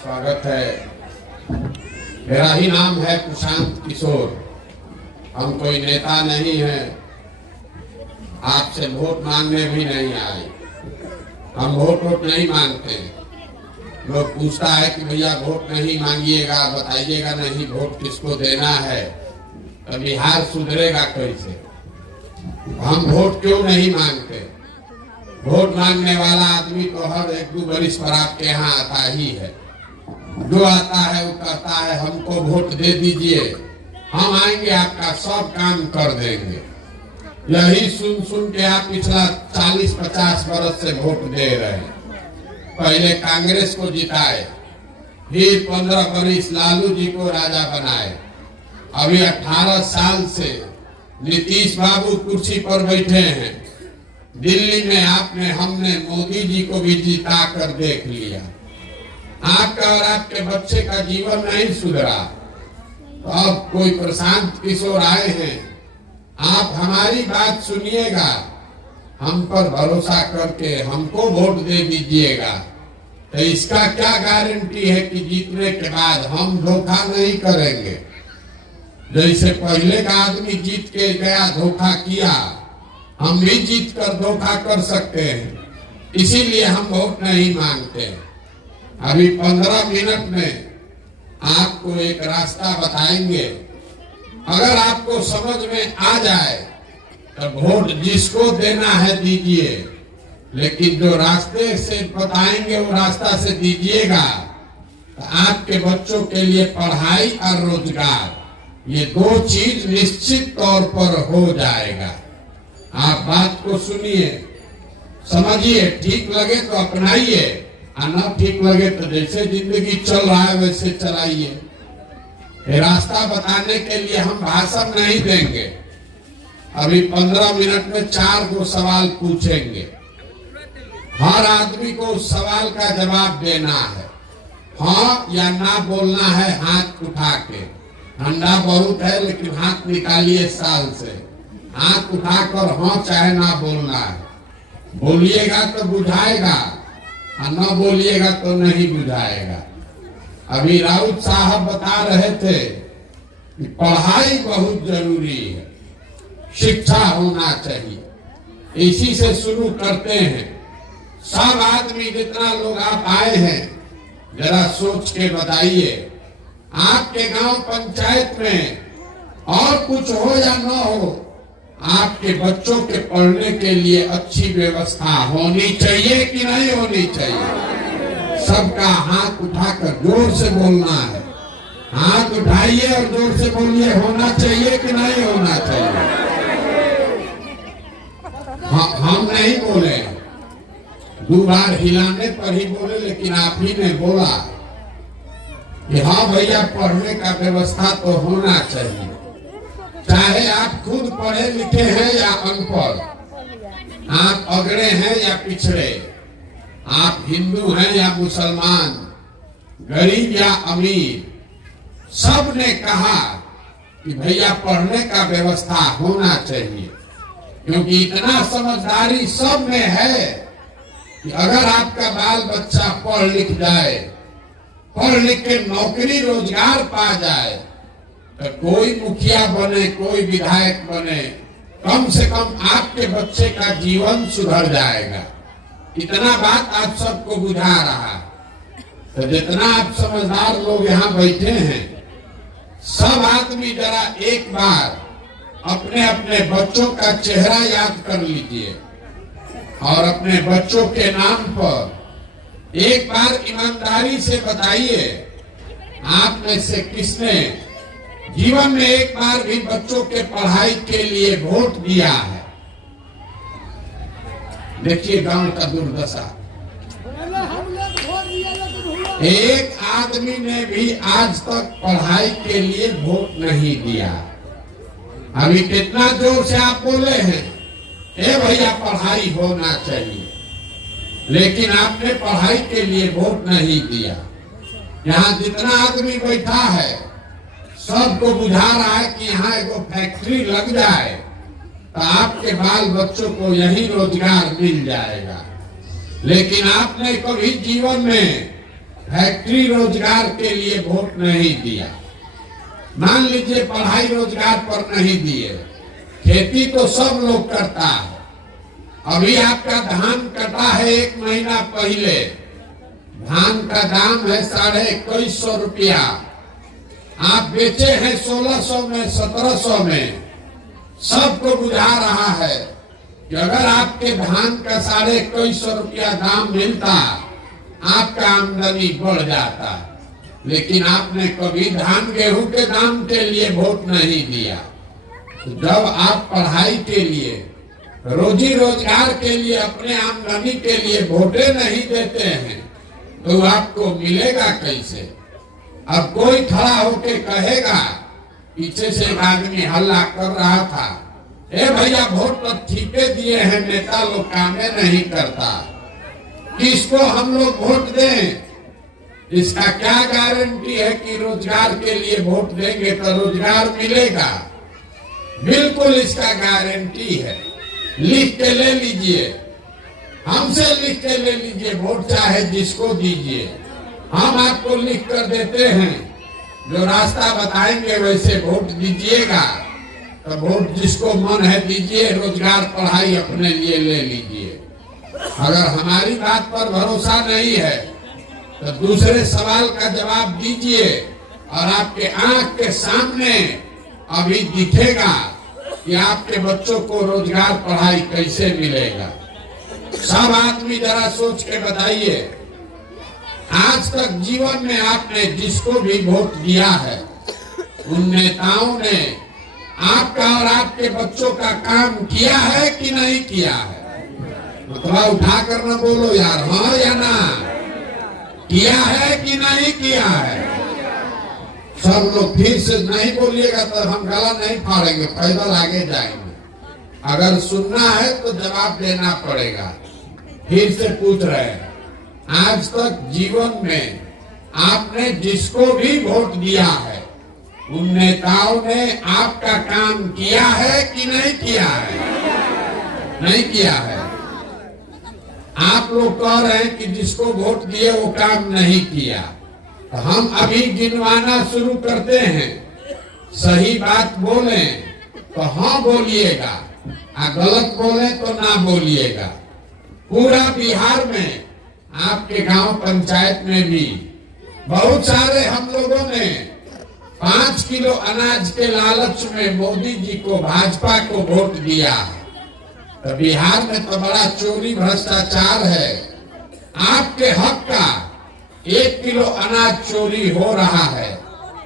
स्वागत है। मेरा ही नाम है प्रशांत किशोर। हम कोई नेता नहीं है, आपसे वोट मांगने भी नहीं आए। हम वोट नहीं मांगते। लोग पूछता है कि भैया वोट नहीं मांगिएगा, बताइएगा नहीं वोट किसको देना है, तो बिहार सुधरेगा कैसे। हम वोट क्यों नहीं मांगते? वोट मांगने वाला आदमी तो हर 1-2 वर्ष पर आपके यहाँ आता ही है। जो आता है वो कहता है हमको वोट दे दीजिए, हम आएंगे आपका सब काम कर देंगे। यही सुन सुन के आप पिछला 40-50 वर्ष से वोट दे रहे हैं। पहले कांग्रेस को जिताए, फिर 15 वर्ष लालू जी को राजा बनाए। अभी 18 साल से नीतीश बाबू कुर्सी पर बैठे हैं। दिल्ली में हमने मोदी जी को भी जिता कर देख लिया। आपका और आपके बच्चे का जीवन नहीं सुधरा, तो अब कोई प्रशांत किशोर आए हैं। आप हमारी बात सुनिएगा, हम पर भरोसा करके हमको वोट दे दीजिएगा। तो इसका क्या गारंटी है कि जीतने के बाद हम धोखा नहीं करेंगे। जैसे पहले का आदमी जीत के गया, धोखा किया, हम भी जीत कर धोखा कर सकते हैं। इसीलिए हम वोट नहीं मांगते। अभी 15 मिनट में आपको एक रास्ता बताएंगे। अगर आपको समझ में आ जाए तो वोट जिसको देना है दीजिए, लेकिन जो रास्ते से बताएंगे वो रास्ता से दीजिएगा। तो आपके बच्चों के लिए पढ़ाई और रोजगार, ये 2 चीज निश्चित तौर पर हो जाएगा। आप बात को सुनिए, समझिए, ठीक लगे तो अपनाइए, और न ठीक लगे तो जैसे जिंदगी चल रहा है वैसे चलाइए। रास्ता बताने के लिए हम भाषण नहीं देंगे। अभी 15 मिनट में 4 सवाल पूछेंगे। हर आदमी को उस सवाल का जवाब देना है। हाँ या ना बोलना है हाथ उठा के। ठंडा बहुत है लेकिन हाथ निकालिए साल से। हाथ उठाकर हाँ चाहे ना बोलना है। बोलिएगा तो बुझाएगा और ना बोलिएगा तो नहीं बुझाएगा। अभी राउत साहब बता रहे थे कि पढ़ाई बहुत जरूरी है, शिक्षा होना चाहिए। इसी से शुरू करते हैं। सब आदमी जितना लोग आप आए हैं, जरा सोच के बताइए, आपके गांव पंचायत में और कुछ हो या न हो, आपके बच्चों के पढ़ने के लिए अच्छी व्यवस्था होनी चाहिए कि नहीं होनी चाहिए? सबका हाथ उठाकर जोर से बोलना है। हाथ उठाइए और जोर से बोलिए, होना चाहिए कि नहीं होना चाहिए? हम नहीं बोले, 2 बार हिलाने पर ही बोले, लेकिन आप ही ने बोला कि हाँ भैया पढ़ने का व्यवस्था तो होना चाहिए। चाहे आप खुद पढ़े लिखे हैं या अनपढ़, आप अगड़े हैं या पिछड़े, आप हिंदू हैं या मुसलमान, गरीब या अमीर, सब ने कहा कि भैया पढ़ने का व्यवस्था होना चाहिए। क्योंकि इतना समझदारी सब में है कि अगर आपका बाल बच्चा पढ़ लिख जाए, पढ़ लिख के नौकरी रोजगार पा जाए, तो कोई मुखिया बने, कोई विधायक बने, कम से कम आपके बच्चे का जीवन सुधर जाएगा। इतना बात आप सबको बुझा रहा। तो जितना आप समझदार लोग यहाँ बैठे हैं, सब आदमी जरा एक बार अपने अपने बच्चों का चेहरा याद कर लीजिए और अपने बच्चों के नाम पर एक बार ईमानदारी से बताइए, आप में से किसने जीवन में एक बार भी बच्चों के पढ़ाई के लिए वोट दिया है? देखिए गांव का दुर्दशा। एक आदमी ने भी आज तक पढ़ाई के लिए वोट नहीं दिया। अभी कितना जोर से आप बोले हैं, ए भैया पढ़ाई होना चाहिए, लेकिन आपने पढ़ाई के लिए वोट नहीं दिया। यहाँ जितना आदमी बैठा है सबको बुझा रहा है कि यहाँ एगो फैक्ट्री लग जाए तो आपके बाल बच्चों को यही रोजगार मिल जाएगा। लेकिन आपने कभी जीवन में फैक्ट्री रोजगार के लिए वोट नहीं दिया, मान लीजिए पढ़ाई रोजगार पर नहीं दिए, खेती तो सब लोग करता है। अभी आपका धान कटा है 1 महीना पहले, धान का दाम है 2150 रुपया, आप बेचे हैं 1600 में 1700 में। सबको बुझा रहा है कि अगर आपके धान का 2150 रुपया दाम मिलता, आपका आमदनी बढ़ जाता, लेकिन आपने कभी धान गेहूं के दाम के लिए वोट नहीं दिया। तो जब आप पढ़ाई के लिए, रोजी रोजगार के लिए, अपने आमदनी के लिए वोटे नहीं देते हैं तो आपको मिलेगा कैसे? अब कोई खड़ा होके कहेगा, पीछे से एक आदमी हल्ला कर रहा था, ए भैया वोट तो ठीके दिए हैं, नेता लोग कामे नहीं करता, किसको हम लोग वोट दें? इसका क्या गारंटी है कि रोजगार के लिए वोट देंगे तो रोजगार मिलेगा? बिल्कुल इसका गारंटी है। लिख के ले लीजिए, हमसे लिख के ले लीजिए, वोट चाहे जिसको दीजिए, हम आपको लिख कर देते हैं, जो रास्ता बताएंगे वैसे वोट दीजिएगा। तो वोट जिसको मन है दीजिए, रोजगार पढ़ाई अपने लिए ले लीजिए। अगर हमारी बात पर भरोसा नहीं है तो दूसरे सवाल का जवाब दीजिए, और आपके आंख के सामने अभी दिखेगा कि आपके बच्चों को रोजगार पढ़ाई कैसे मिलेगा। सब आदमी जरा सोच के बताइए, आज तक जीवन में आपने जिसको भी वोट दिया है, उन नेताओं ने आपका और आपके बच्चों का काम किया है कि नहीं किया है? थोड़ा उठा कर न बोलो यार, हाँ या ना? किया है कि नहीं किया है? सब लोग फिर से नहीं बोलिएगा तो हम गला नहीं फाड़ेंगे, पैदल आगे जाएंगे। अगर सुनना है तो जवाब देना पड़ेगा। फिर से पूछ रहे हैं, आज तक जीवन में आपने जिसको भी वोट दिया है, उन नेताओं ने आपका काम किया है कि नहीं किया है? नहीं किया है। आप लोग कह रहे हैं कि जिसको वोट दिए वो काम नहीं किया। तो हम अभी गिनवाना शुरू करते हैं। सही बात बोले तो हाँ बोलिएगा, गलत बोले तो ना बोलिएगा। पूरा बिहार में, आपके गांव पंचायत में भी बहुत सारे हम लोगों ने 5 किलो अनाज के लालच में मोदी जी को, भाजपा को वोट दिया। तो बिहार में तो बड़ा चोरी भ्रष्टाचार है। आपके हक का 1 किलो अनाज चोरी हो रहा है,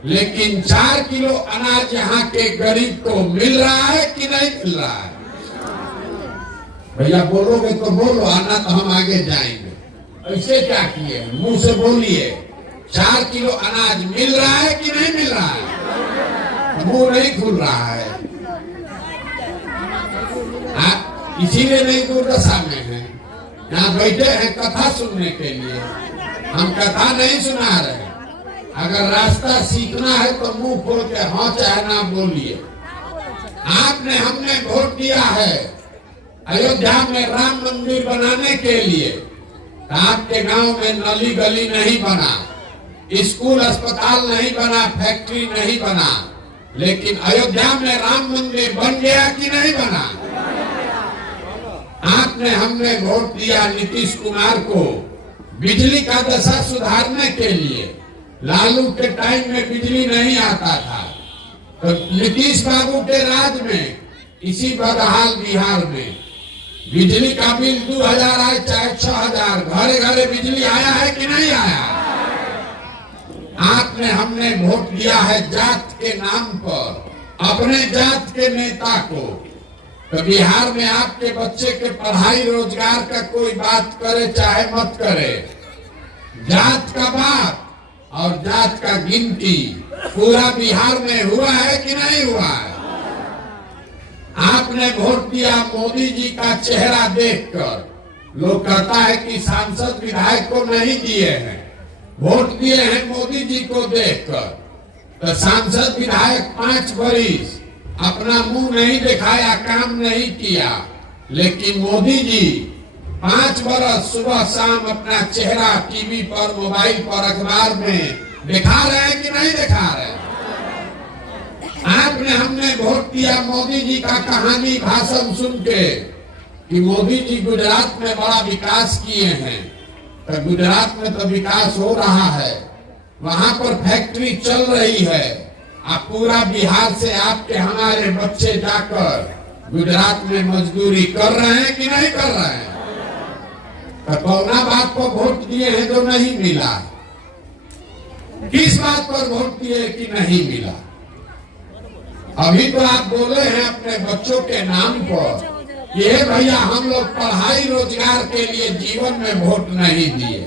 लेकिन 4 किलो अनाज यहाँ के गरीब को मिल रहा है कि नहीं मिल रहा है? भैया बोलोगे तो बोलो, आना तो हम आगे जाएंगे। ऐसे क्या किए? मुंह से बोलिए, 4 किलो अनाज मिल रहा है कि नहीं मिल रहा है? मुंह नहीं खुल रहा है। इसीलिए नहीं दुर्दशा में है। यहाँ बैठे हैं कथा सुनने के लिए, हम कथा नहीं सुना रहे। अगर रास्ता सीखना है तो मुंह खोल के हाँ चाहे ना बोलिए। आपने, हमने वोट दिया है अयोध्या में राम मंदिर बनाने के लिए। आपके गांव में नली गली नहीं बना, स्कूल अस्पताल नहीं बना, फैक्ट्री नहीं बना, लेकिन अयोध्या में राम मंदिर बन गया कि नहीं बना? आपने, हमने वोट दिया नीतीश कुमार को बिजली का दशा सुधारने के लिए। लालू के टाइम में बिजली नहीं आता था, तो नीतीश बाबू के राज में इसी बदहाल बिहार में बिजली का बिल 2000 आए चाहे 6000, घरे घरे बिजली आया है कि नहीं आया? आपने, हमने वोट दिया है जात के नाम पर, अपने जात के नेता को। तो बिहार में आपके बच्चे के पढ़ाई रोजगार का कोई बात करे चाहे मत करे, जात का बात और जात का गिनती पूरा बिहार में हुआ है कि नहीं हुआ है? आपने वोट दिया मोदी जी का चेहरा देखकर। लोग कहता है कि सांसद विधायक को नहीं दिए हैं, वोट दिए हैं मोदी जी को देखकर। तो सांसद विधायक 5 बरिस अपना मुंह नहीं दिखाया, काम नहीं किया, लेकिन मोदी जी 5 बरस सुबह शाम अपना चेहरा टीवी पर, मोबाइल पर, अखबार में दिखा रहे हैं कि नहीं दिखा रहे हैं? आपने हमने वोट दिया मोदी जी का कहानी भाषण सुन के कि मोदी जी गुजरात में बड़ा विकास किए हैं। तो गुजरात में तो विकास हो रहा है, वहां पर फैक्ट्री चल रही है। आप पूरा बिहार से आपके हमारे बच्चे जाकर गुजरात में मजदूरी कर रहे हैं कि नहीं कर रहे हैं? तो कौना बात पर वोट दिए हैं जो नहीं मिला? किस बात पर वोट दिए कि नहीं मिला? अभी तो आप बोले हैं अपने बच्चों के नाम पर, ये भैया हम लोग पढ़ाई रोजगार के लिए जीवन में वोट नहीं दिए।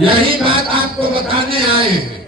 यही बात आपको बताने आए हैं।